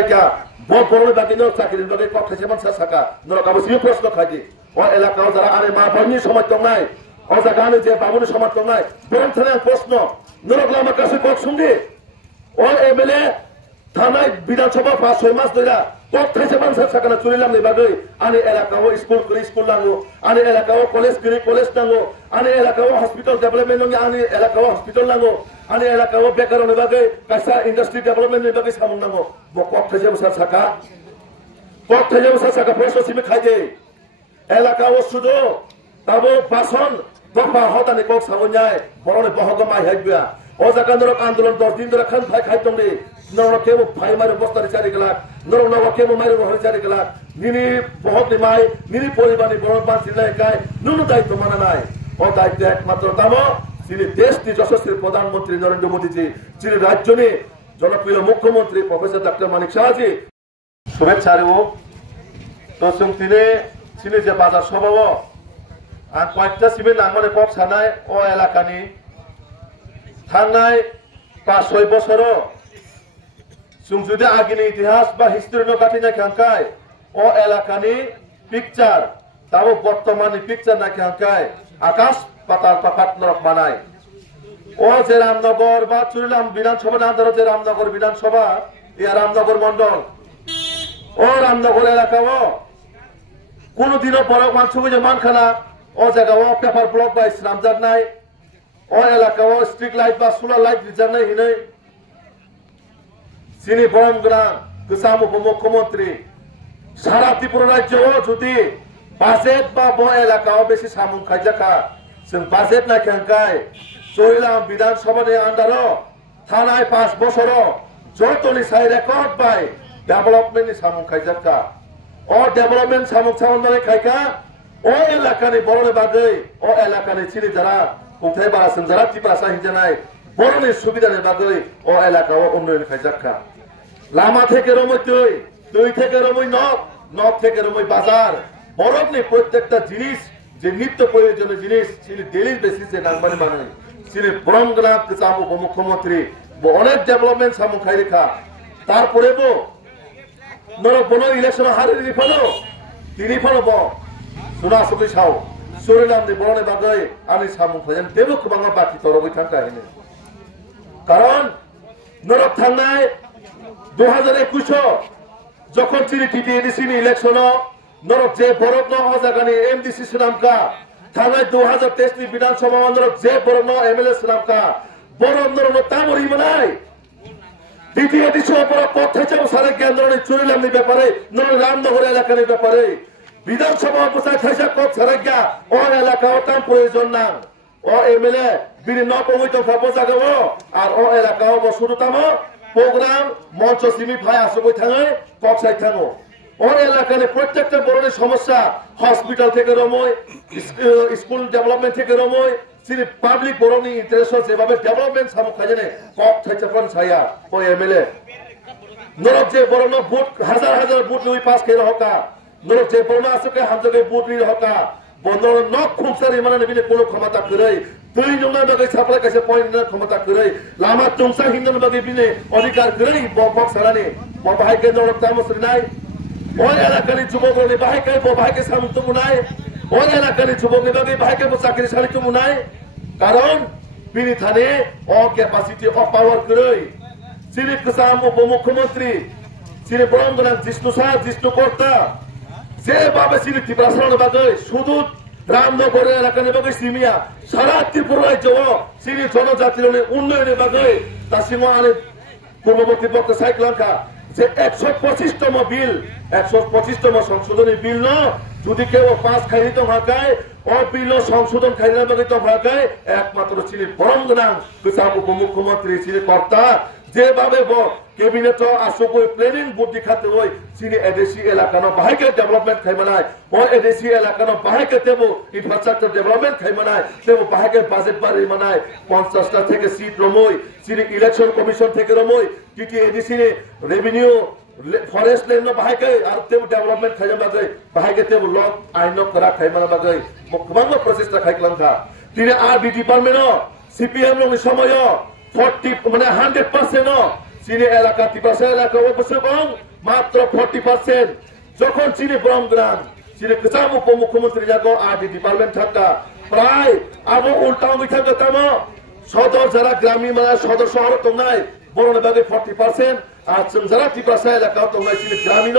বড় বাকি চাকরির বাকি কথা যেমন সাকা নরক অবশ্যই প্রশ্ন খাইছি ও এলাকাও যারা আরে মা বন্যী সমর্থন নাই ও জায়গায় যে বাবুনি সমর্থন নাই বরং থানার প্রশ্ন নরক আমার কাছে কত সঙ্গে ও এমএলএ থানায় বিধানসভা 5-6 মাস ধরে কথা যেমন সাকা চলিলাম নিবাগৈ আনি এলাকাও স্কুল করে স্কুল নাঙ্গো আনি এলাকাও কলেজ করে কলেজ নাঙ্গো আনি এলাকাও হসপিটাল ডেভেলপমেন্ট নাঙ্গো আনি এলাকাও হসপিটাল নাঙ্গো আনি এলাকাও বেকার নিবাগৈ কাইসা ইন্ডাস্ট্রি ডেভেলপমেন্ট নিবাগৈ সামন নাঙ্গো কথা যেমন সাকা কথা যেমন সাকা প্রশ্ন সিমে খাইছে এলাকাও শুধু তাবো বাসন দফা হতানি কক সামন্যায় বড়নে বহগমাই হাইবিয়া ও জায়গা নরক আন্দোলন 10 দিন ধরে খান ফাই খাইতংনি নরক কেমো ফাই মারে বস্তারি 4 গলা নরক নরক কেমো মারে হরি 4 গলা নিনি বহুত নিমাই নিনি পরিবানি বড় পাঁচি লাগাই নুনু দায়িত্ব মানা নাই ও দায়িত্ব একমাত্র তামো যিনি দেশটি যশস্বী প্রধানমন্ত্রী নরেন্দ্র মোদীজি যিনি রাজ্যনি জনপ্রিয় মুখ্যমন্ত্রী প্রফেসর ডক্টর মানিক সাহাজি শুভেচ্ছা রে ও তো তিনি যে বাজার সভাও আর কয়েকটা সিমে নাঙ্গনে কক সানায় ও এলাকানি থানায় 5-6 বছরও যদি আগিনি ইতিহাস বা হিস্ট্রি নকাটি না খাঙ্কায় ও এলাকানি পিকচার তাও বর্তমানে পিকচার না খাঙ্কায় আকাশ পাতাল পাকাত নরক বানায় ও যে রামনগর বা চুরিলাম বিধানসভা না ধরো যে রামনগর বিধানসভা ইয়া রামনগর মন্ডল ও রামনগর এলাকাও কোনদিনও বড় মানুষ যে মানখানা ও জায়গাও পেপার ব্লক বা স্নামজার নাই ও এলাকাও স্ট্রিট লাইট বা সোলার লাইট রিজার নাই হিনে চিনি বরমগ্রাম গোসাম উপমুখ্যমন্ত্রী সারা ত্রিপুরা রাজ্য যদি বাজেট বা এলাকাও বেশি সামুন খাইজাকা जों বাজেট না খেঙ্কায় চলিলাম বিধানসভার আন্ডারও থানায় 5 বছরও যতনি সাই রেকর্ড পাই ডেভেলপমেন্টনি সামুন খাইজাকা ও ডেভেলপমেন্ট সামুক সামন মানে খাইকা ও এলাকানি বড়নে বাগৈ ও এলাকানি চিনি যারা কোথায় বাড়াছেন যারা টিপাসা হিজানাই বড়নের সুবিধানের বাগৈ ও এলাকাও উন্নয়ন খাইজাকা লামা থেকে রমই তুই থেকে রমই নব থেকে রমই বাজার বড়নি প্রত্যেকটা জিনিস যে নিত্য প্রয়োজনীয় জিনিস চিনি ডেইলি বেসিসে নাংবানি মানে চিনি বরমগ্রাম গোসাম উপমুখ্যমন্ত্রী অনেক ডেভেলপমেন্ট সামুক খাই রেখা তারপরে নরক বন ইলেকশন হারিয়ে রিফানো তিনি ফানো সুনা সুখী সাও চলিলাম বড়নে বাগৈ আমি সামুক খাইজান দেব খুবাঙা বাকি তরবই থাকা হিনে কারণ নরক থানায় 2021 যখন চিনি টিটিএডিসি ইলেকশন নরক যে বরফ নজাগানি এমডিসি সিনামকা থানায় 2023 বিধানসভা নরক যে বরফ এমএলএ সিনামকা বরফ নরক তামরি বানাই টিটিএডিসি উপর পথে যাও সারে কেন্দ্রনি চুরিলামনি ব্যাপারে নরক রামনগর এলাকার ব্যাপারে বিধানসভা উপসায় থাইসা কত সারাগা ও এলাকা ওটাম প্রয়োজন না ও এমএলএ বিনি নকমই তো ফাপো জাগাও আর ও এলাকাও বসুরতামো প্রোগ্রাম মঞ্চ সিমি ফাই আসবই থাঙে কক্সাই থাঙো ও এলাকায় প্রত্যেকটা বড়নের সমস্যা হসপিটাল থেকে রময় স্কুল ডেভেলপমেন্ট থেকে রময় চিনি পাবলিক বড়নি ইন্টারেস্ট যেভাবে ডেভেলপমেন্ট সামুক খাইজেনে কক থাইচাফান ছায়া ও এমএলএ নরক যে বড়ন ভোট হাজার হাজার ভোট লই পাস খেয়ে হকা নরক যে বড়ন আসকে হামজগে ভোট লই হকা বন্দর নক খুমসারি মানে বিনে কোনো ক্ষমতা করে তুই জনা বাগে ছাপলা কাছে পয়েন্ট ক্ষমতা করে লামা তুমসা হিন্দন বাগে বিনে অধিকার করে বক সারানি বাহাই কেন্দ্র তামসরি নাই ওই এলাকার যুবকরা বাহাইকে বাহাইকে সামন্ত মুনাই ওই এলাকার যুবকরা বাগে বাহাইকে চাকরি সারিত মুনাই কারণ বিনি থানে অ ক্যাপাসিটি অ পাওয়ার করে চিনি গোসাম উপমুখ্যমন্ত্রী চিনি বরমগ্রাম জিষ্ণু সাহা জিষ্ণু কর্তা যেভাবে চিনি ত্রিপুরা বাগৈ শুধু রামনগরের এলাকার বাগৈ সিমিয়া সারা ত্রিপুরা রাজ্য চিনি জনজাতির উন্নয়নের বাগৈ তা সীমা আনে পূর্ববর্তী পক্ষে সাইক্লাঙ্কা যে 125তম বিল 125তম সংশোধনী বিল যদি কেউ পাস খাইনি তো ভাকায় ও বিল সংশোধন খাইনা বাগে তো ভাকায় একমাত্র চিনি বরমগ্রাম গোসাম উপমুখ্যমন্ত্রী চিনি কর্তা যেভাবে ক্যাবিনেট আসুকই প্ল্যানিং বুদ্ধি খাতে ওই চিনি এডিসি এলাকানো বাহাইকে ডেভেলপমেন্ট খাইমানায় ও এডিসি এলাকানো বাহাইকে দেব ইনফ্রাস্ট্রাকচার ডেভেলপমেন্ট খাইমানায় দেব বাহাইকে বাজেট বাড়ি মানায় 50টা থেকে সিট রমই চিনি ইলেকশন কমিশন থেকে রমই TT ADC revenue forest land বাহাইকে আর দেব ডেভেলপমেন্ট খাইমা বাগে বাহাইকে দেব লক আইন করা খাইমানা বাগে মুখ্যমন্ত্রী প্রচেষ্টা খাইকলামখা তিনি আর ডি ডিপার্টমেন্ট সিপিএম রং সময় 40 মানে 100% চিনি এলাকা টিপাসা এলাকা অবশ্য এবং মাত্র 40%। যখন চিনি ব্রহ্মগ্রাম চিনি কেসাম উপমুখ্যমন্ত্রী যাকো আদি ডিপার্টমেন্ট থাকা প্রায় আবো উল্টা থাকা তামো সদর যারা গ্রামীণ মানে সদর শহর তংনাই বরনে বাগে 40% আর যারা টিপাসা এলাকা তংনাই চিনি গ্রামীণ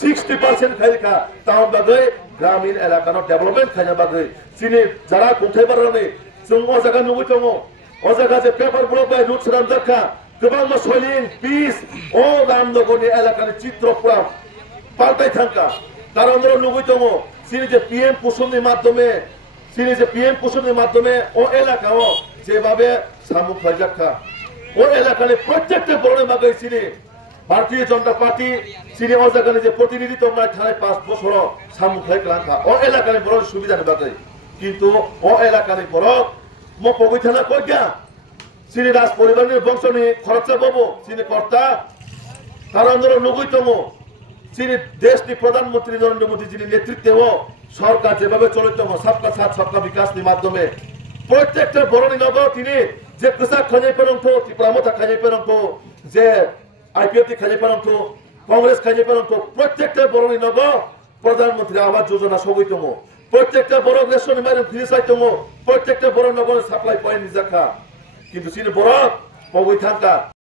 60% খাইকা তাও বাগে গ্রামীণ এলাকা ডেভেলপমেন্ট খাইনা বাগে চিনি যারা কোথায় বারনে जों अ जायगा नुबाय दङ अ जायगा जे पेपार ब्लक बाय रुट राम दरखा गोबां मसलिन पिस अ रामनगरनि एलाकानि चित्र पुरा पाल्टाय थांखा কারণ আমরা নুবাই দङ सिनि जे पीएम कुसुमनि माध्यमे सिनि जे पीएम कुसुमनि माध्यमे अ एलाकाओ जेभाবে सामुख फायजाखा अ एलाकानि प्रत्येकटा बर'नि बागै सिनि भारतीय जनता पार्टी सिनि अ जायगानि जे प्रतिनिधित्व माय थानाय 5 বছর सामुख फायख्लांखा अ एलाकानि बर'नि सुबिदानि बागै কিন্তু ও এলাকার বড় মো পবিথানা কইয়া সিনি রাজ পরিবারের বংশনি খরচা পাবো সিনি কর্তা কারণ ধরো নগুইতম সিনি দেশনি প্রধানমন্ত্রী নরেন্দ্র মোদী যিনি নেতৃত্বে সরকার যেভাবে চলিতম সবকা সাথ সবকা বিকাশের মাধ্যমে প্রত্যেকটা বরণী নগর তিনি যে কৃষক খাজাই পেরন্ত ত্রিপুরামতা খাজাই পেরন্ত যে আইপিএফটি খাজাই পেরন্ত কংগ্রেস খাজাই পেরন্ত প্রত্যেকটা বরণী নগর প্রধানমন্ত্রী আবাস যোজনা সবইতম প্রত্যেকটা বড় রেশন মাইরে ফিরে চাইতম প্রত্যেকটা বড় নগরের সাপ্লাই পয়েন্ট নিজাখা কিন্তু সিনে বড় পবই থাকা